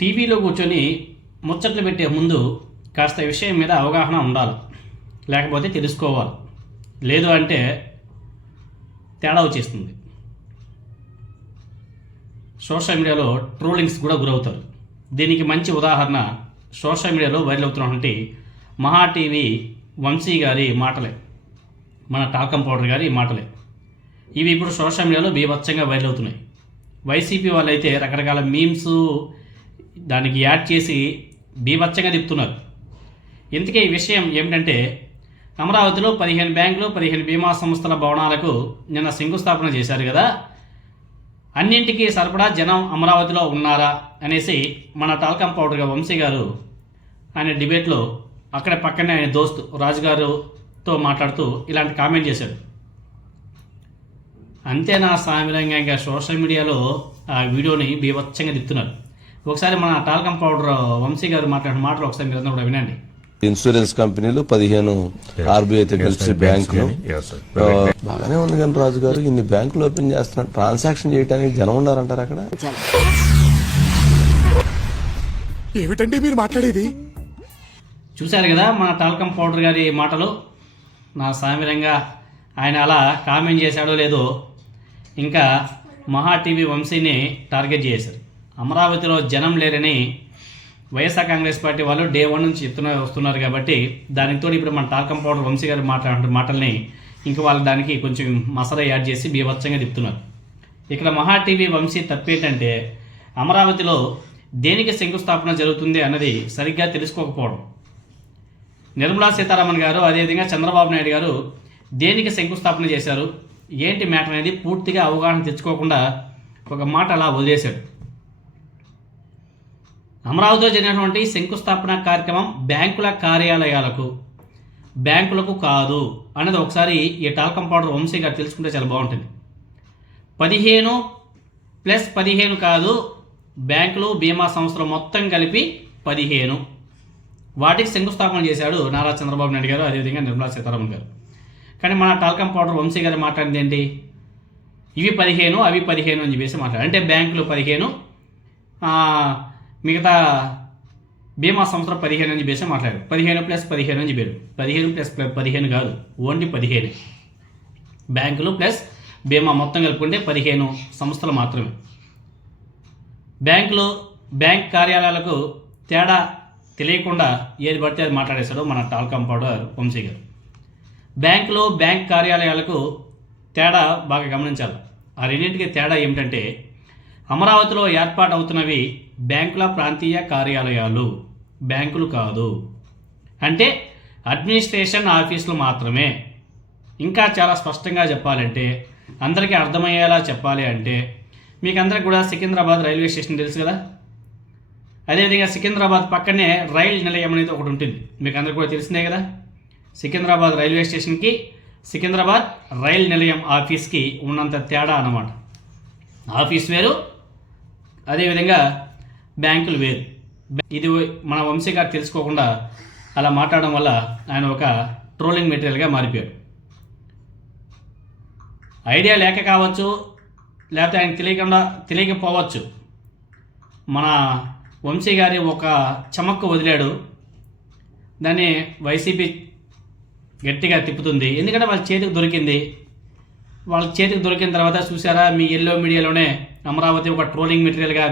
టీవీలో కూర్చొని ముచ్చట్లు పెట్టే ముందు కాస్త విషయం మీద అవగాహన ఉండాలి, లేకపోతే తెలుసుకోవాలి. లేదు అంటే తేడా వచ్చేస్తుంది. సోషల్ మీడియాలో ట్రోలింగ్స్ కూడా గురవుతారు. దీనికి మంచి ఉదాహరణ సోషల్ మీడియాలో వైరల్ అవుతున్నటువంటి మహా టీవీ వంశీ గారి మాటలే, మన టాల్కం పౌడర్ గారి మాటలే. ఇవి ఇప్పుడు సోషల్ మీడియాలో బీభత్సంగా వైరల్ అవుతున్నాయి. వైసీపీ వాళ్ళు అయితే రకరకాల మీమ్స్ దానికి యాడ్ చేసి బీభత్సంగా తిప్పుతున్నారు. ఇంతకీ ఈ విషయం ఏమిటంటే, అమరావతిలో 15 బ్యాంకులు 15 బీమా సంస్థల భవనాలకు నిన్న శంకుస్థాపన చేశారు కదా, అన్నింటికీ సరిపడా జనం అమరావతిలో ఉన్నారా అనేసి మన టాల్కం పౌడర్గా వంశీ గారు ఆయన డిబేట్లో అక్కడ పక్కనే ఆయన దోస్తు రాజుగారుతో మాట్లాడుతూ ఇలాంటి కామెంట్ చేశాడు. అంతేనా సామిరంగా ఇంకా సోషల్ మీడియాలో ఆ వీడియోని బీభత్సంగా తిప్పుతున్నారు. ఒకసారి మన టాల్కం పౌడర్ వంశీ గారు మాట్లాడిన మాటలు ఒకసారి మీరు కూడా వినండి. ఇన్సూరెన్స్ కంపెనీలు 15 ఆర్బీఐతో కలిసి బ్యాంకులు బాగానే ఉంది కానీ రాజు గారు ఇన్ని బ్యాంకులు ఓపెన్ చేస్తున్నారు, ట్రాన్సాక్షన్ చేయడానికి జనం ఉన్నారంటారు అక్కడ. ఏమిటండి మీరు మాట్లాడేది? చూశారు కదా మన టాల్కం పౌడర్ గారి మాటలు. నా సామిరంగా ఆయన అలా కామెంట్ చేశాడో లేదో ఇంకా మహా టీవీ వంశీని టార్గెట్ చేశారు. అమరావతిలో జనం లేరని వైఎస్ఆర్ కాంగ్రెస్ పార్టీ వాళ్ళు డే 1 నుంచి వస్తున్నారు కాబట్టి దానితో ఇప్పుడు మన టాల్కం పౌడర్ వంశీ గారు మాట్లాడే మాటల్ని ఇంక వాళ్ళు దానికి కొంచెం మసాలా యాడ్ చేసి బీభత్సంగా తిప్పుతున్నారు. ఇక్కడ మహా టీవీ వంశీ తప్పేంటంటే అమరావతిలో దేనికి శంకుస్థాపన జరుగుతుంది అన్నది సరిగ్గా తెలుసుకోకపోవడం. నిర్మలా సీతారామన్ గారు అదేవిధంగా చంద్రబాబు నాయుడు గారు దేనికి శంకుస్థాపన చేశారు, ఏంటి మ్యాటర్ అనేది పూర్తిగా అవగాహన తెచ్చుకోకుండా ఒక మాట అలా వదిలేశాడు. అమరావతిలో జరిగినటువంటి శంకుస్థాపన కార్యక్రమం బ్యాంకుల కార్యాలయాలకు, బ్యాంకులకు కాదు అనేది ఒకసారి ఈ టాల్కం పౌడర్ వంశీ గారు తెలుసుకుంటే చాలా బాగుంటుంది. 15+15 కాదు, బ్యాంకులు బీమా సంస్థలు మొత్తం కలిపి 15 వాటికి శంకుస్థాపన చేశాడు నారా చంద్రబాబు నాయుడు గారు అదేవిధంగా నిర్మలా సీతారామన్ గారు. కానీ మన టాల్కం పౌడర్ వంశీ గారు మాట్లాడింది ఏంటి, ఇవి 15 అవి 15 అని చెప్పేసి మాట్లాడారు. అంటే బ్యాంకులు 15 మిగతా బీమా సంస్థలు 15 అని చెప్పేసి మాట్లాడారు. 15+15 అని చెప్పారు. 15+15 కాదు, ఓన్లీ 15 బ్యాంకులు ప్లస్ బీమా మొత్తం కలుపుకుంటే 15 సంస్థలు మాత్రమే. బ్యాంక్ కార్యాలయాలకు తేడా తెలియకుండా ఏది పడితే అది మాట్లాడేశాడు మన టాల్కం పౌడర్ వంశీ గారు. బ్యాంకులు బ్యాంక్ కార్యాలయాలకు తేడా బాగా గమనించాలి. ఆ రెండింటికి తేడా ఏమిటంటే, అమరావతిలో ఏర్పాటు అవుతున్నవి బ్యాంకుల ప్రాంతీయ కార్యాలయాలు, బ్యాంకులు కాదు. అంటే అడ్మినిస్ట్రేషన్ ఆఫీసులు మాత్రమే. ఇంకా చాలా స్పష్టంగా చెప్పాలంటే, అందరికీ అర్థమయ్యేలా చెప్పాలి అంటే, మీకు అందరికి కూడా సికింద్రాబాద్ రైల్వే స్టేషన్ తెలుసు కదా, అదేవిధంగా సికింద్రాబాద్ పక్కనే రైలు నిలయం అనేది ఒకటి ఉంటుంది, మీకు అందరికి కూడా తెలిసిందే కదా. సికింద్రాబాద్ రైల్వే స్టేషన్కి సికింద్రాబాద్ రైలు నిలయం ఆఫీస్కి ఉన్నంత తేడా అన్నమాట. ఆఫీస్ వేరు, అదేవిధంగా బ్యాంకులు వేరు. ఇది మన వంశీ గారు తెలుసుకోకుండా అలా మాట్లాడడం వల్ల ఆయన ఒక ట్రోలింగ్ మెటీరియల్గా మారిపోయాడు. ఐడియా లేక కావచ్చు, లేకపోతే ఆయన తెలియకపోవచ్చు. మన వంశీ గారి ఒక చమక్కు వదిలాడు, దాన్ని వైసీపీ గట్టిగా తిప్పుతుంది. ఎందుకంటే వాళ్ళ చేతికి దొరికింది. వాళ్ళ చేతికి దొరికిన తర్వాత చూసారా, మీ ఎల్లో మీడియాలోనే అమరావతి ఒక ట్రోలింగ్ మెటీరియల్గా